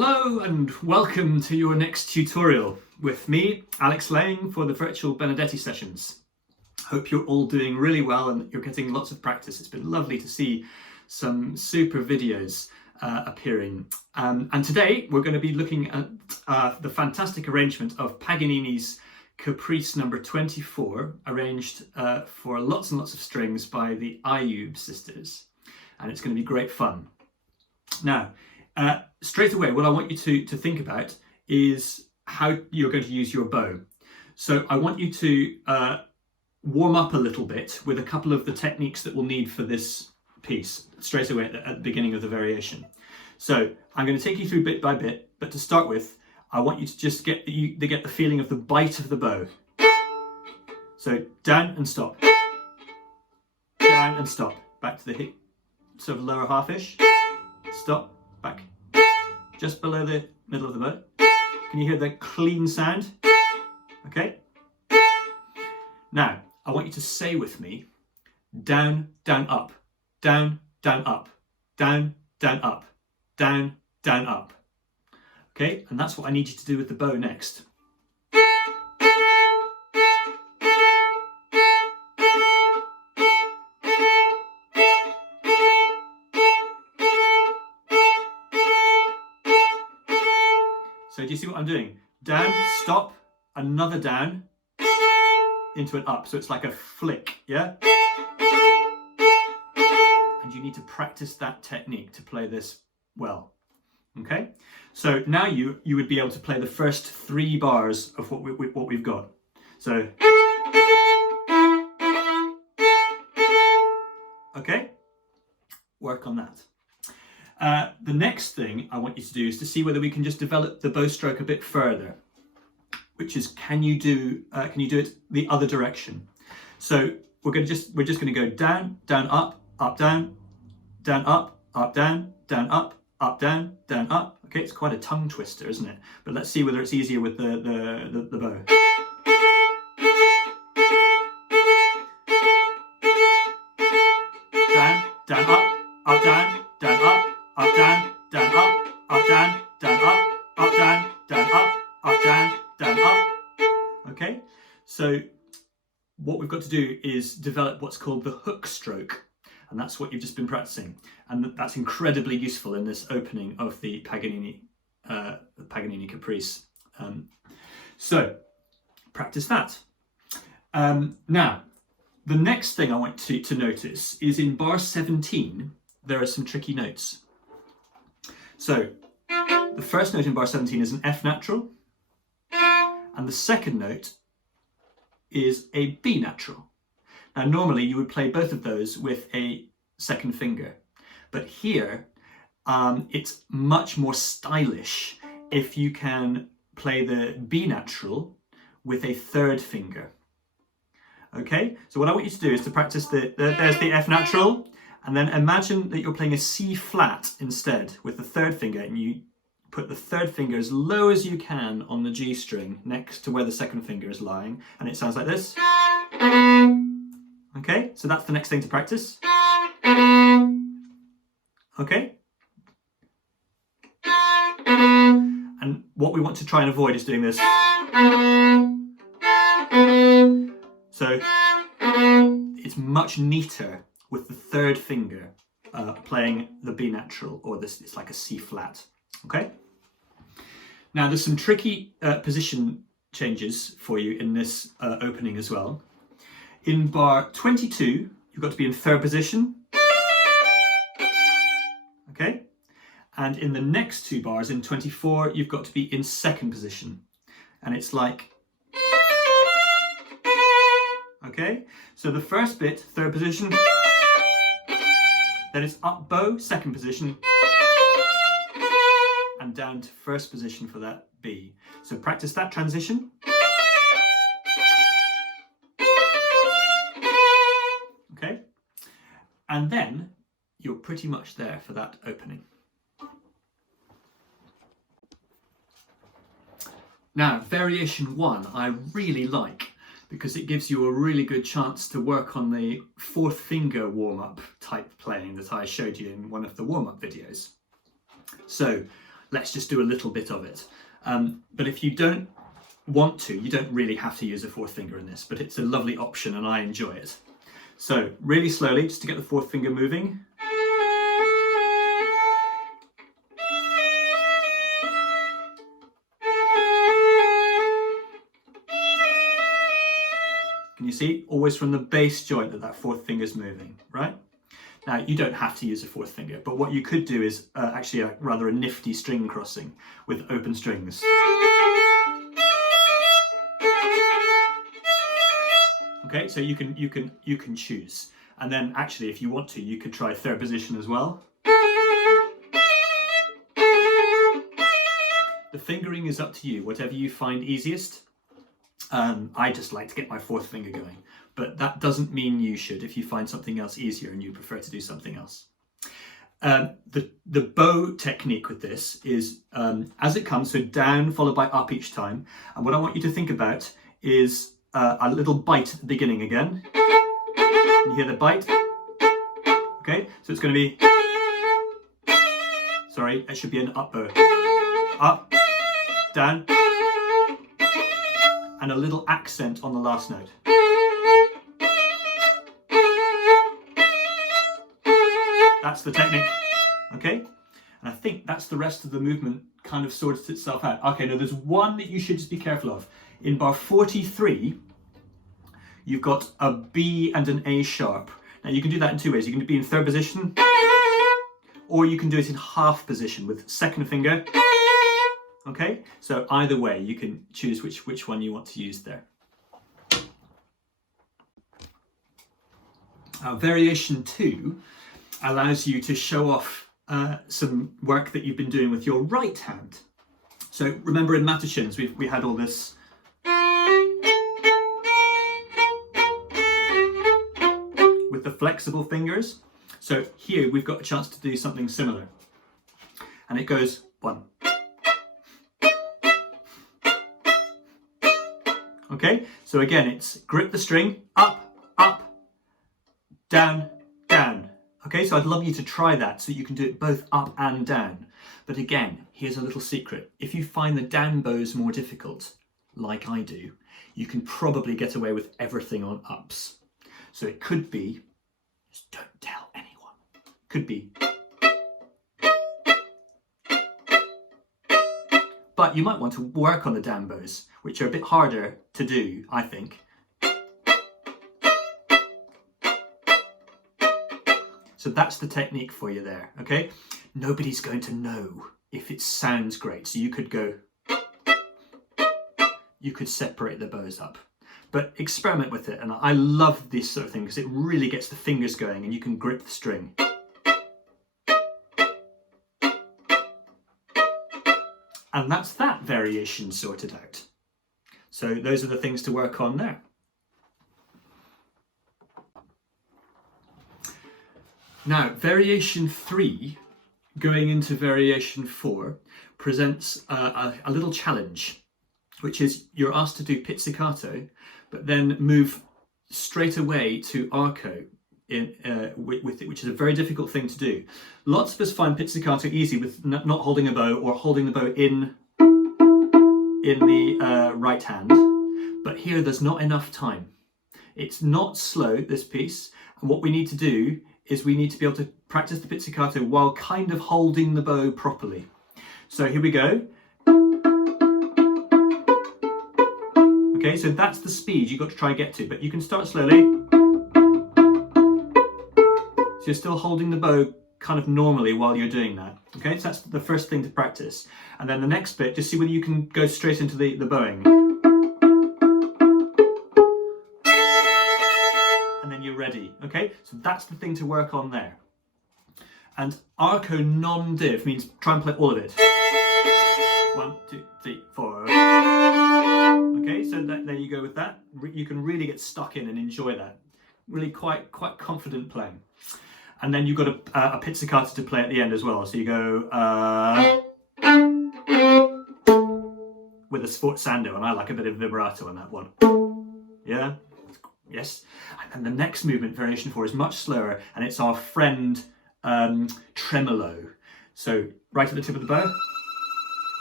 Hello and welcome to your next tutorial with me, Alex Laing, for the virtual Benedetti sessions. Hope you're all doing really well and you're getting lots of practice. It's been lovely to see some super videos appearing. And today we're going to be looking at the fantastic arrangement of Paganini's Caprice number 24, arranged for lots and lots of strings by the Ayub sisters. And it's going to be great fun. Now, straight away, what I want you to think about is how you're going to use your bow. So I want you to warm up a little bit with a couple of the techniques that we'll need for this piece straight away at the beginning of the variation. So I'm going to take you through bit by bit, but to start with, I want you to just get the feeling of the bite of the bow. So down and stop, down and stop, back to the hit, sort of lower half-ish, stop, back, just below the middle of the bow. Can you hear the clean sound? Okay. Now, I want you to say with me, down, down, up, down, down, up, down, down, up, down, down, up. Okay, and that's what I need you to do with the bow next. So do you see what I'm doing? Down, stop, another down, into an up. So it's like a flick, yeah? And you need to practice that technique to play this well, okay? So now you would be able to play the first 3 bars of what we've got. So, okay? Work on that. The next thing I want you to do is to see whether we can just develop the bow stroke a bit further, which is can you do it the other direction? So we're just going to go down, down, up, down, down, up, down, up, down, down, up. Okay, it's quite a tongue twister, isn't it? But let's see whether it's easier with the bow. Down, down, up, down, down, up. Up, down, down, up, down, down, up, down, down, up, down, down, up. Okay, so what we've got to do is develop what's called the hook stroke, and that's what you've just been practicing, and that's incredibly useful in this opening of the Paganini Caprice. So practice that. Now, the next thing I want to notice is in bar 17, there are some tricky notes. So, the first note in bar 17 is an F natural, and the second note is a B natural. Now, normally you would play both of those with a second finger, but here it's much more stylish if you can play the B natural with a third finger. Okay, so what I want you to do is to practice there's the F natural. And then imagine that you're playing a C flat instead with the third finger, and you put the third finger as low as you can on the G string next to where the second finger is lying, and it sounds like this. Okay, so that's the next thing to practice. Okay. And what we want to try and avoid is doing this. So it's much neater with the third finger playing the B natural, or this, it's like a C flat, okay? Now there's some tricky position changes for you in this opening as well. In bar 22, you've got to be in third position, okay? And in the next 2 bars, in 24, you've got to be in second position. And it's like, okay? So the first bit, third position, then it's up bow, second position, and down to first position for that B. So practice that transition. Okay, and then you're pretty much there for that opening. Now, variation 1 I really like, because it gives you a really good chance to work on the 4th finger warm-up type playing that I showed you in one of the warm-up videos. So let's just do a little bit of it. But if you don't want to, you don't really have to use a fourth finger in this, but it's a lovely option and I enjoy it. So really slowly, just to get the fourth finger moving. Can you see? Always from the bass joint that fourth finger's moving, right? Now, you don't have to use a fourth finger, but what you could do is actually a rather nifty string crossing with open strings. Okay, so you can choose. And then actually, if you want to, you could try third position as well. The fingering is up to you, whatever you find easiest. I just like to get my fourth finger going, but that doesn't mean you should if you find something else easier and you prefer to do something else. The bow technique with this is as it comes, so down followed by up each time. And what I want you to think about is a little bite at the beginning again. You hear the bite? Okay, so it's going to be, sorry, it should be an up bow. Up, down, and a little accent on the last note. That's the technique, okay? And I think that's the rest of the movement kind of sorts itself out. Okay, now there's one that you should just be careful of. In bar 43, you've got a B and an A sharp. Now you can do that in two ways. You can be in third position, or you can do it in half position with second finger. Okay, so either way, you can choose which one you want to use there. Variation 2 allows you to show off some work that you've been doing with your right hand. So remember in Matachins, we had all this with the flexible fingers. So here we've got a chance to do something similar. And it goes 1. Okay, so again, it's grip the string, up, up, down, down. Okay, so I'd love you to try that so you can do it both up and down. But again, here's a little secret. If you find the down bows more difficult, like I do, you can probably get away with everything on ups. So it could be, just don't tell anyone, could be, but you might want to work on the down bows, which are a bit harder to do, I think. So that's the technique for you there, okay? Nobody's going to know if it sounds great. So you could go, you could separate the bows up, but experiment with it. And I love this sort of thing because it really gets the fingers going and you can grip the string. And that's that variation sorted out. So those are the things to work on there. Now, variation 3 going into variation 4 presents a little challenge, which is you're asked to do pizzicato, but then move straight away to arco with it, which is a very difficult thing to do. Lots of us find pizzicato easy with not holding a bow or holding the bow in the right hand, but here there's not enough time. It's not slow, this piece, and what we need to do is we need to be able to practice the pizzicato while kind of holding the bow properly. So here we go. Okay, so that's the speed you've got to try and get to, but you can start slowly. So you're still holding the bow kind of normally while you're doing that. Okay, so that's the first thing to practice. And then the next bit, just see whether you can go straight into the bowing. And then you're ready, okay? So that's the thing to work on there. And arco non-div means try and play all of it. 1, 2, 3, 4. Okay, so there you go with that. You can really get stuck in and enjoy that. Really quite confident playing. And then you've got a pizzicato to play at the end as well. So you go with a sforzando, and I like a bit of vibrato on that one. Yeah, yes. And then the next movement, variation 4, is much slower, and it's our friend tremolo. So right at the tip of the bow.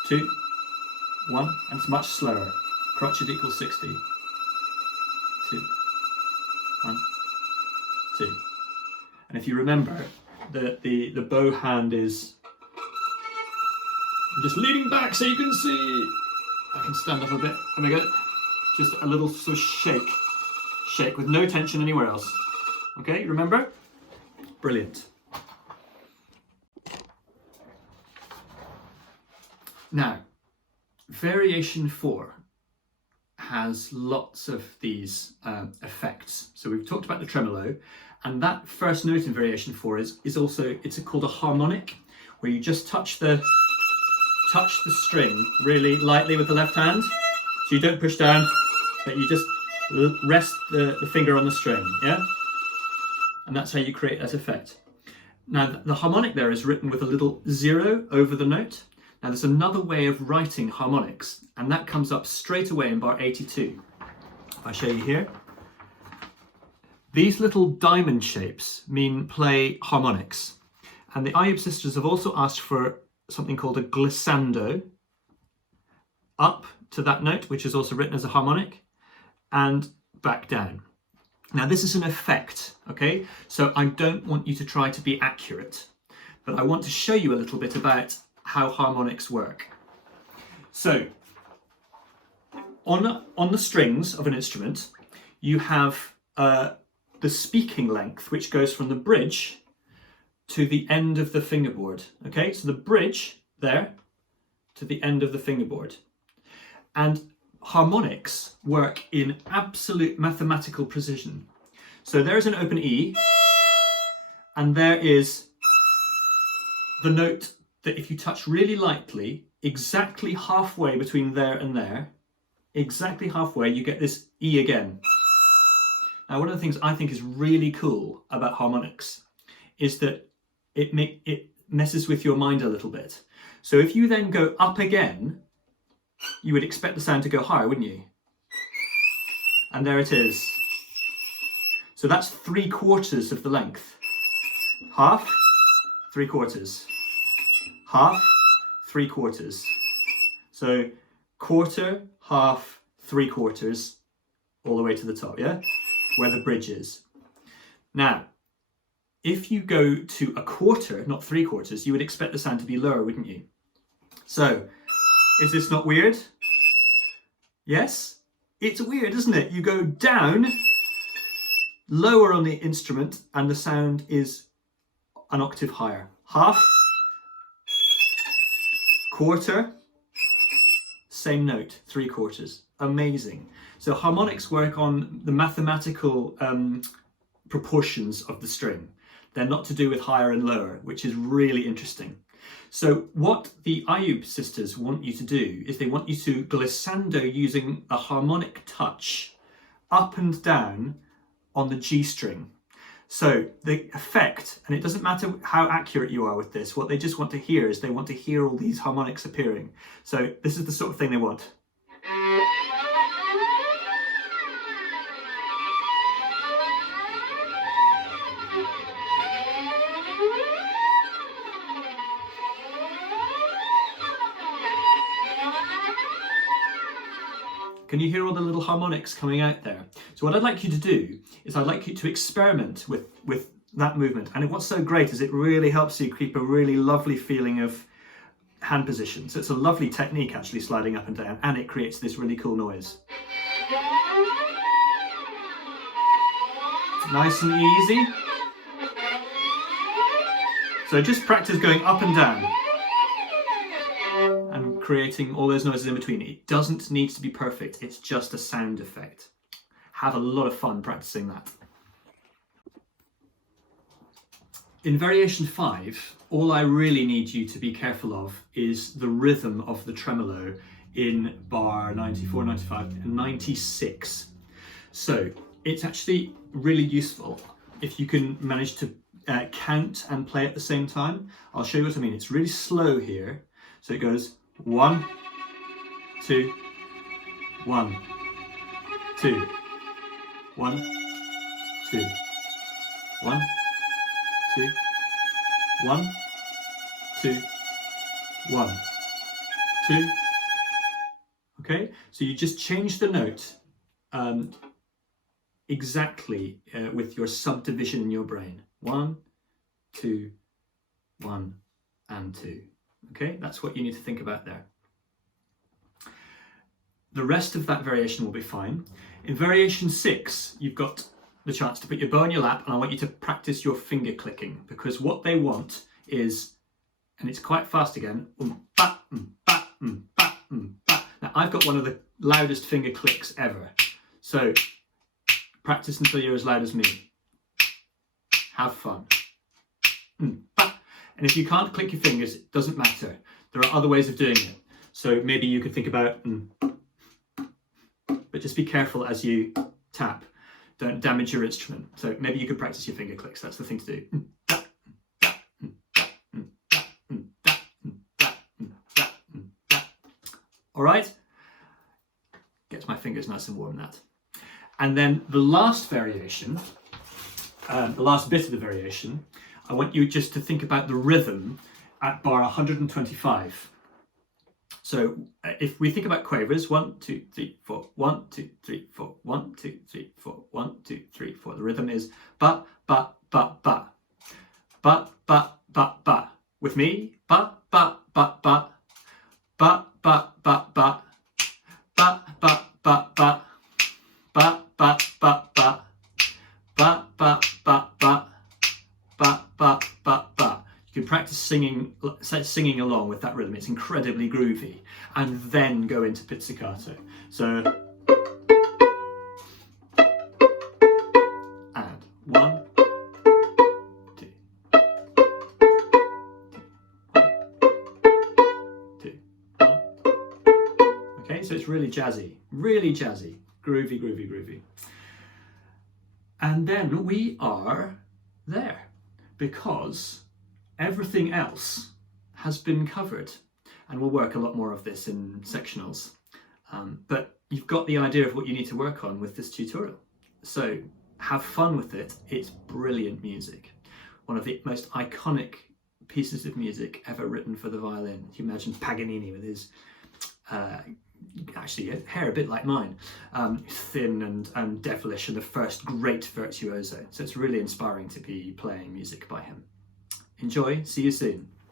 2, 1, and it's much slower. Crotchet equals 60. 2, 1, 2. And if you remember, the bow hand is, I'm just leaning back so you can see. I can stand up a bit. There we go. Just a little sort of shake with no tension anywhere else. Okay, remember? Brilliant. Now, variation 4 has lots of these effects. So we've talked about the tremolo, and that first note in variation 4 is also, it's called a harmonic, where you just touch the string really lightly with the left hand. So you don't push down, but you just rest the finger on the string, yeah? And that's how you create that effect. Now, the harmonic there is written with a little 0 over the note. Now, there's another way of writing harmonics, and that comes up straight away in bar 82. If I show you here. These little diamond shapes mean play harmonics. And the Ayub sisters have also asked for something called a glissando, up to that note, which is also written as a harmonic, and back down. Now, this is an effect, okay? So I don't want you to try to be accurate, but I want to show you a little bit about how harmonics work. So, on the strings of an instrument, you have the speaking length, which goes from the bridge to the end of the fingerboard. Okay, so the bridge there to the end of the fingerboard. And harmonics work in absolute mathematical precision. So there's an open E, and there is the note that if you touch really lightly, exactly halfway between there and there, exactly halfway, you get this E again. Now, one of the things I think is really cool about harmonics is that it messes with your mind a little bit. So if you then go up again, you would expect the sound to go higher, wouldn't you? And there it is. So that's 3/4 of the length. Half, 3/4. Half, 3/4. So quarter, half, 3/4, all the way to the top, yeah? Where the bridge is. Now, if you go to a quarter, not 3/4, you would expect the sound to be lower, wouldn't you? So, is this not weird? Yes? It's weird, isn't it? You go down, lower on the instrument, and the sound is an octave higher. Half, quarter, same note, 3/4. Amazing. So harmonics work on the mathematical proportions of the string. They're not to do with higher and lower, which is really interesting. So what the Ayub sisters want you to do is they want you to glissando using a harmonic touch up and down on the G string. So the effect, and it doesn't matter how accurate you are with this, what they just want to hear is they want to hear all these harmonics appearing. So this is the sort of thing they want. Can you hear all the little harmonics coming out there? So what I'd like you to do is I'd like you to experiment with that movement. And what's so great is it really helps you keep a really lovely feeling of hand position. So it's a lovely technique actually, sliding up and down, and it creates this really cool noise. Nice and easy. So just practice going up and down and creating all those noises in between. It doesn't need to be perfect, it's just a sound effect. Have a lot of fun practicing that. In variation 5, all I really need you to be careful of is the rhythm of the tremolo in bar 94, 95, and 96. So it's actually really useful if you can manage to count and play at the same time. I'll show you what I mean. It's really slow here. So it goes 1, 2, 1, 2, 1, 2, 1, 2, 1, 2, 1, 2. Okay, so you just change the note exactly with your subdivision in your brain. 1, 2, 1, and 2. Okay, that's what you need to think about there. The rest of that variation will be fine. In variation 6, you've got the chance to put your bow in your lap, and I want you to practice your finger clicking, because what they want is, and it's quite fast again, ba, ba, ba, ba. Now I've got one of the loudest finger clicks ever, so practice until you're as loud as me. Have fun. And if you can't click your fingers, it doesn't matter. There are other ways of doing it. So maybe you could think about, but just be careful as you tap. Don't damage your instrument. So maybe you could practice your finger clicks. That's the thing to do. All right? Gets my fingers nice and warm, that. And then the last variation, the last bit of the variation, I want you just to think about the rhythm at bar 125. So if we think about quavers, 1, 2, 3, 4, 1, 2, 3, 4, 1, 2, 3, 4, 1, 2, 3, 4. The rhythm is ba, ba, ba, ba. Ba, ba, ba, ba. With me, ba, ba, ba, ba. Ba, ba, ba, ba. Ba, ba, ba, ba. Ba, ba, ba, ba. Ba, ba, ba, ba. Ba, ba, ba, ba. You can practice singing along with that rhythm. It's incredibly groovy. And then go into pizzicato. So, and 1, 2, 2, 1. Okay, so it's really jazzy, groovy, groovy, groovy. And then we are there, because everything else has been covered, and we'll work a lot more of this in sectionals. But you've got the idea of what you need to work on with this tutorial. So have fun with it. It's brilliant music. One of the most iconic pieces of music ever written for the violin. You imagine Paganini with his actually hair a bit like mine, thin and devilish, and the first great virtuoso. So it's really inspiring to be playing music by him. Enjoy, see you soon.